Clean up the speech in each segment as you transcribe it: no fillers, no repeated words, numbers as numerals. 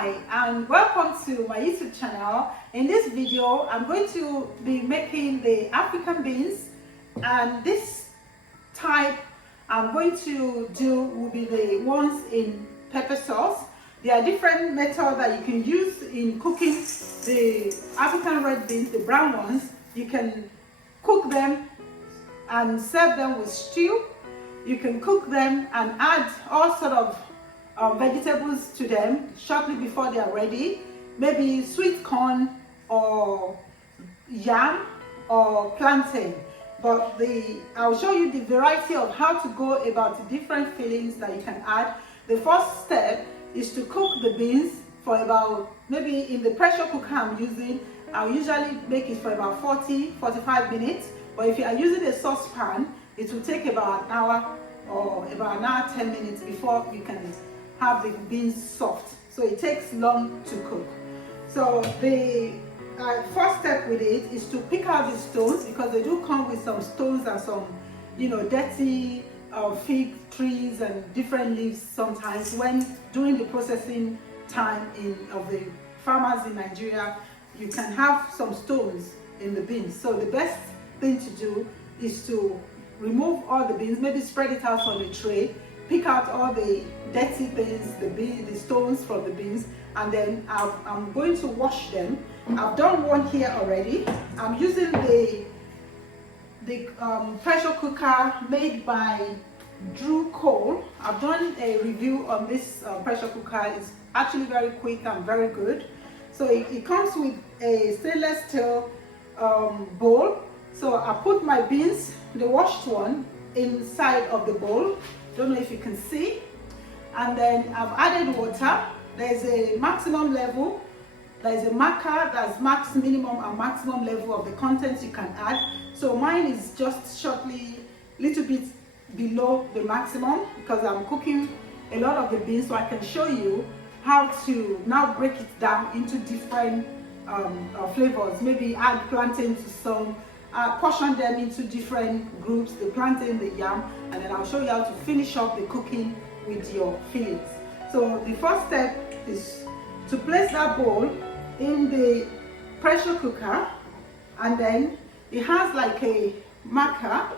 Hi and welcome to my YouTube channel. In this video I'm going to be making the African beans, and this type I'm going to do will be the ones in pepper sauce. There are different methods that you can use in cooking the African red beans, the brown ones. You can cook them and serve them with stew. You can cook them and add all sort of vegetables to them shortly before they are ready. Maybe sweet corn or yam or plantain. But I'll show you the variety of how to go about the different fillings that you can add. The first step is to cook the beans for about, maybe in the pressure cooker I'm using, I'll usually make it for about 40-45 minutes. But if you are using a saucepan, it will take about an hour or about an hour 10 minutes before you can have the beans soft. So it takes long to cook. So the first step with it is to pick out the stones, because they do come with some stones and some, dirty fig trees and different leaves sometimes. When during the processing time of the farmers in Nigeria, you can have some stones in the beans. So the best thing to do is to remove all the beans, maybe spread it out on a tray, pick out all the dirty things, the stones from the beans, and then I'm going to wash them. I've done one here already. I'm using the pressure cooker made by Drew Cole. I've done a review on this pressure cooker. It's actually very quick and very good. So it comes with a stainless steel bowl. So I put my beans, the washed one, inside of the bowl. Don't know if you can see. And then I've added water. There's a maximum level. There's a marker that's max minimum and maximum level of the contents you can add. So mine is just shortly, little bit below the maximum, because I'm cooking a lot of the beans, so I can show you how to now break it down into different flavors. Maybe add plantain to some, portion them into different groups, the plantain, the yam, and then I'll show you how to finish up the cooking with your fillings. So the first step is to place that bowl in the pressure cooker, and then it has like a marker,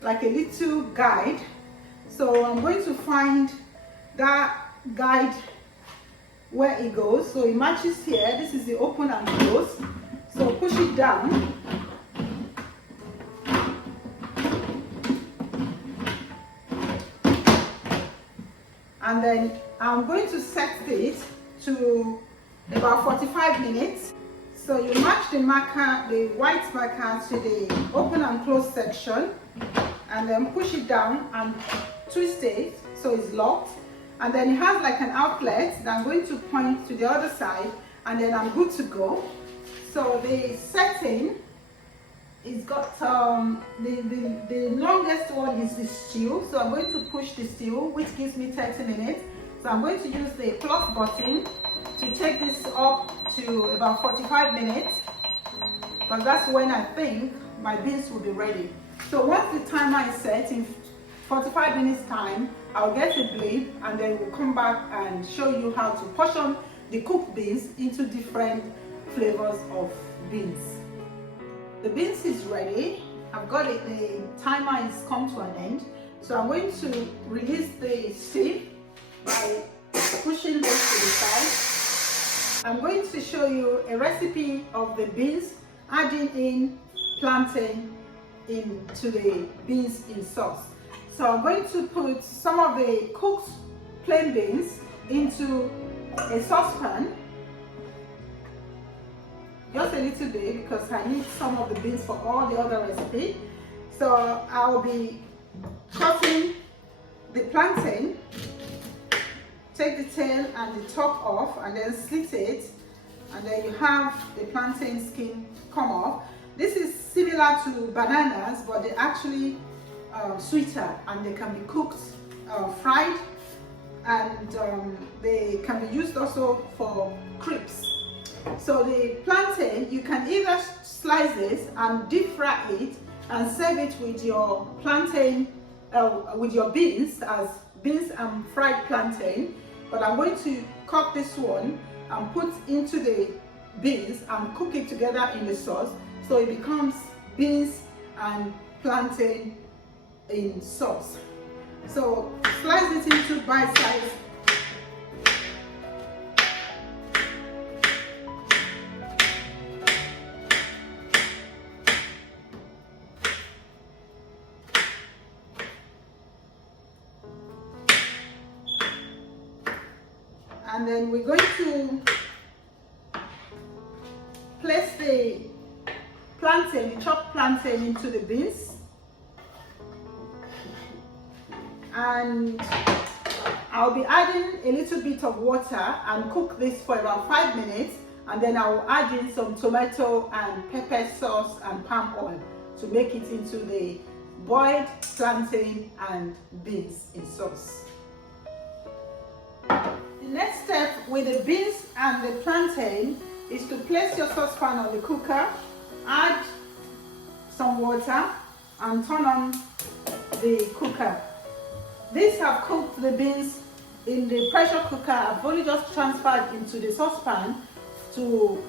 like a little guide. So I'm going to find that guide where it goes. So it matches here. This is the open and close. So push it down. And then I'm going to set it to about 45 minutes. So you match the marker, the white marker, to the open and close section, and then push it down and twist it so it's locked. And then it has like an outlet that I'm going to point to the other side, and then I'm good to go. So the setting, it's got the longest one is the stew. So I'm going to push the stew, which gives me 30 minutes. So I'm going to use the plus button to take this up to about 45 minutes, because that's when I think my beans will be ready. So once the timer is set, in 45 minutes time, I'll get a blade, and then we'll come back and show you how to portion the cooked beans into different flavors of beans. The beans is ready. I've got it, the timer has come to an end. So I'm going to release the sieve by pushing this to the side. I'm going to show you a recipe of the beans, adding in plantain into the beans in sauce. So I'm going to put some of the cooked plain beans into a saucepan. Just a little bit, because I need some of the beans for all the other recipe. So I'll be cutting the plantain, take the tail and the top off, and then slit it, and then you have the plantain skin come off. This is similar to bananas, but they're actually sweeter, and they can be cooked, fried, and they can be used also for crepes. So the plantain, you can either slice this and deep fry it and serve it with your plantain, with your beans, as beans and fried plantain. but I'm going to cut this one and put into the beans and cook it together in the sauce, so it becomes beans and plantain in sauce. So slice it into bite size. And then we're going to place the plantain, the chopped plantain, into the beans. And I'll be adding a little bit of water and cook this for about 5 minutes. And then I'll add in some tomato and pepper sauce and palm oil to make it into the boiled plantain and beans in sauce. The next step with the beans and the plantain is to place your saucepan on the cooker, add some water and turn on the cooker. These have cooked the beans in the pressure cooker. I've only just transferred into the saucepan to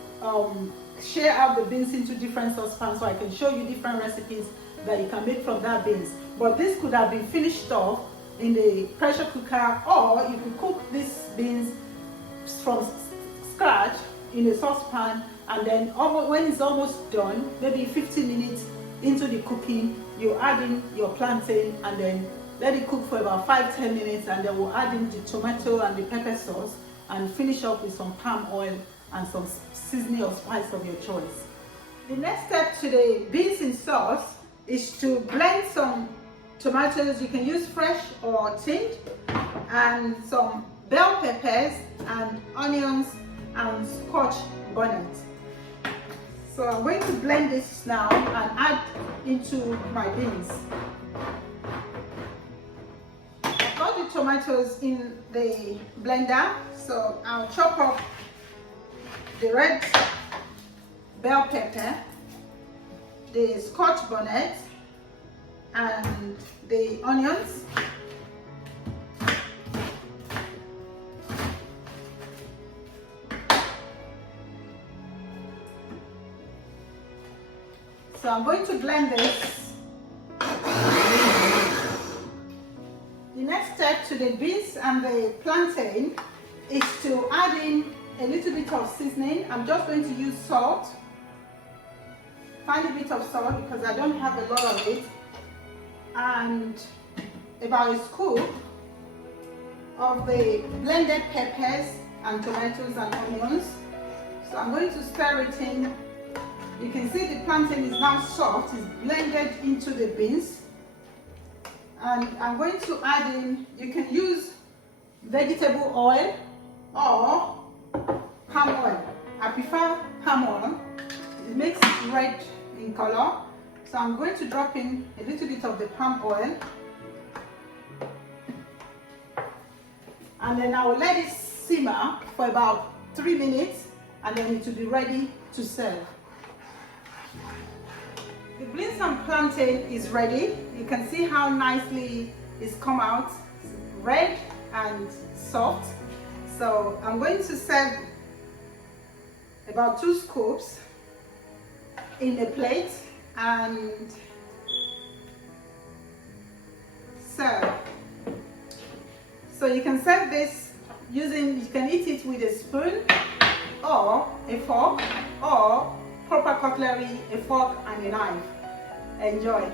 share out the beans into different saucepans, so I can show you different recipes that you can make from that beans. But this could have been finished off in the pressure cooker, or you can cook these beans from scratch in a saucepan, and then when it's almost done, maybe 15 minutes into the cooking, you add in your plantain and then let it cook for about 5-10 minutes, and then we'll add in the tomato and the pepper sauce and finish up with some palm oil and some seasoning or spice of your choice. The next step to the beans in sauce is to blend some tomatoes. You can use fresh or tinned, and some bell peppers and onions and scotch bonnet. So I'm going to blend this now and add into my beans. I've got the tomatoes in the blender, so I'll chop up the red bell pepper, the scotch bonnet, and the onions. So I'm going to blend this. The next step to the beans and the plantain is to add in a little bit of seasoning. I'm just going to use salt, tiny bit of salt because I don't have a lot of it, and about a scoop of the blended peppers and tomatoes and onions. So I'm going to stir it in. You can see the plantain is now soft, it's blended into the beans. And I'm going to add in, you can use vegetable oil or palm oil. I prefer palm oil. It makes it red in color. So I'm going to drop in a little bit of the palm oil. And then I will let it simmer for about 3 minutes, and then it will be ready to serve. The beans and plantain is ready. You can see how nicely it's come out, red and soft. So I'm going to serve about 2 scoops in a plate and serve. So you can serve this using, you can eat it with a spoon or a fork, or proper cutlery, a fork and a knife. Enjoy.